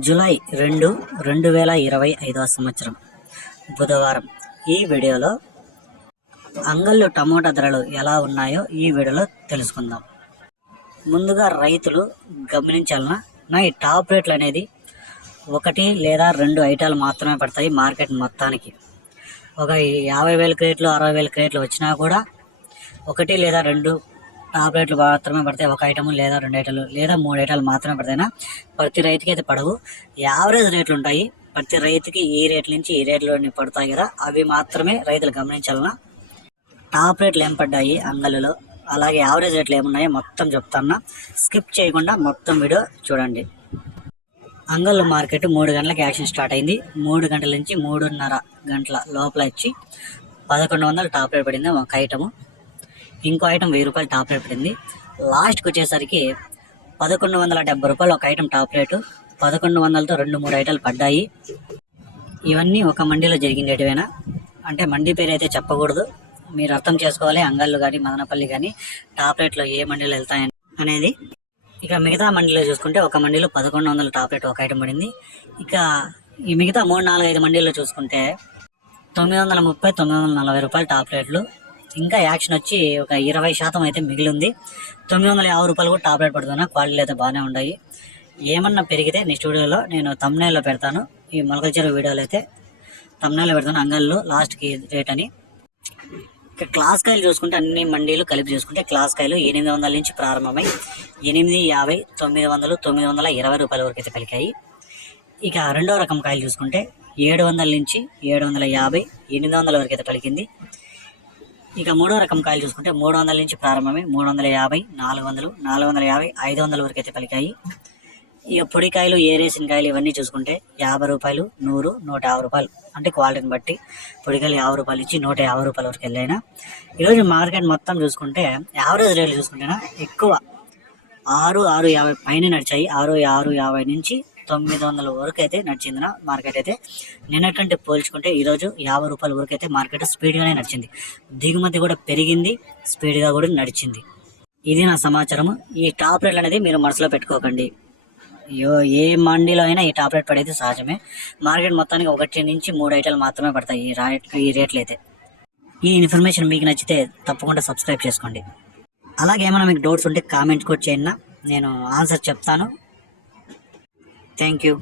July 2, 2025 సంవత్సరం బుధవారం. ఈ వీడియోలో అంగళ్ళు టమోటా ధరలు ఎలా ఉన్నాయో ఈ వీడియోలో తెలుసుకుందాం. ముందుగా రైతులు గమనించాలన్నా ఈ టాప్ రేట్లు అనేది 1 లేదా 2 ఐటాలు మాత్రమే పడతాయి మార్కెట్ మొత్తానికి. ఒక 50,000 క్రేట్లు 60,000 క్రేట్లు వచ్చినా కూడా 1 లేదా 2 టాప్ రేట్లు మాత్రమే పడతాయి. 1 ఐటమ్ లేదా 2 ఐటాలు లేదా 3 ఐటాలు మాత్రమే పడతాయినా ప్రతి రైతుకి అయితే పడవు. యావరేజ్ రేట్లు ఉంటాయి. ప్రతి రైతుకి ఈ రేట్ల నుంచి ఈ రేట్లోని పడతాయి కదా, అవి మాత్రమే రైతులు గమనించాలన్నా. టాప్ రేట్లు ఏం పడ్డాయి అంగళ్ళలో, అలాగే యావరేజ్ రేట్లు ఏమున్నాయో మొత్తం చెప్తాను. స్కిప్ చేయకుండా మొత్తం వీడియో చూడండి. అంగళ్ళు మార్కెట్ 3 గంటలకు యాక్షన్ స్టార్ట్ అయింది. 3 గంటల నుంచి 3:30 గంటల లోపల వచ్చి 1100 టాప్ రేట్ పడింది ఒక ఐటము. ఇంకో ఐటమ్ 1000 రూపాయలు టాప్ రేట్ పడింది. లాస్ట్కి వచ్చేసరికి 1170 రూపాయలు ఒక ఐటమ్ టాప్ రేటు. 1100తో 2-3 ఐటాలు పడ్డాయి. ఇవన్నీ ఒక మండీలో జరిగిండేటివేనా అంటే మండీ పేరు అయితే చెప్పకూడదు, మీరు అర్థం చేసుకోవాలి. అంగళ్ళు కానీ మదనపల్లి కానీ టాప్ రేట్లో ఏ మండీలో వెళ్తాయని అనేది. ఇక మిగతా మండీలో చూసుకుంటే ఒక మండీలో 1100 టాప్ రేట్ ఒక ఐటమ్ పడింది. ఇక ఈ మిగతా 3-4-5 మండీల్లో చూసుకుంటే 930, 940 రూపాయలు టాప్ రేట్లు. ఇంకా యాక్షన్ వచ్చి ఒక 20% అయితే మిగిలింది. 950 రూపాయలు కూడా టాప్ రేట్ పడుతున్నా. క్వాలిటీలు అయితే బాగానే ఉన్నాయి. ఏమన్నా పెరిగితే నెక్స్ట్ వీడియోలో నేను thumbnail లో పెడతాను. ఈ మొలకల చెరువు వీడియోలో అయితే thumbnail లో పెడతాను అంగళ్ళు లాస్ట్కి రేట్ అని. ఇక క్లాస్ కాయలు చూసుకుంటే అన్ని మండీలు కలిపి చూసుకుంటే క్లాస్ కాయలు 800 నుంచి ప్రారంభమై 850, 900, 920 రూపాయల వరకు అయితే పలికాయి. ఇక రెండవ రకం కాయలు చూసుకుంటే 700 నుంచి 750, 800 వరకు అయితే పలికింది. ఇక మూడో రకం కాయలు చూసుకుంటే 300 నుంచి ప్రారంభమై 350, 400, 450, 500 వరకు అయితే పలికాయి. ఇక పొడి కాయలు ఏరేసిన కాయలు ఇవన్నీ చూసుకుంటే 50 రూపాయలు, 100, 150 రూపాయలు అంటే క్వాలిటీని బట్టి పొడికాయలు 50 రూపాయల నుంచి 150 రూపాయల వరకు వెళ్ళాయినా. ఈరోజు మార్కెట్ మొత్తం చూసుకుంటే యావరేజ్ రేట్లు చూసుకుంటేనా ఎక్కువ 650 పైన నడిచాయి. 650 నుంచి 900 వరకు అయితే నడిచిందినా మార్కెట్ అయితే. నిన్నటంటే పోల్చుకుంటే ఈరోజు 50 రూపాయల వరకు అయితే మార్కెట్ స్పీడ్గానే నడిచింది. దిగుమతి కూడా పెరిగింది, స్పీడ్గా కూడా నడిచింది. ఇది నా సమాచారము. ఈ టాప్ రేట్లు అనేది మీరు మనసులో పెట్టుకోకండి. ఏ మండీలో అయినా ఈ టాప్ రేట్ పడేది సహజమే. మార్కెట్ మొత్తానికి 1 నుంచి 3 ఐటాలు మాత్రమే పడతాయి ఈ రేట్లు అయితే. ఈ ఇన్ఫర్మేషన్ మీకు నచ్చితే తప్పకుండా సబ్స్క్రైబ్ చేసుకోండి. అలాగే ఏమైనా మీకు డౌట్స్ ఉంటే కామెంట్ కూడా చేయండి, నేను ఆన్సర్ చెప్తాను. Thank you.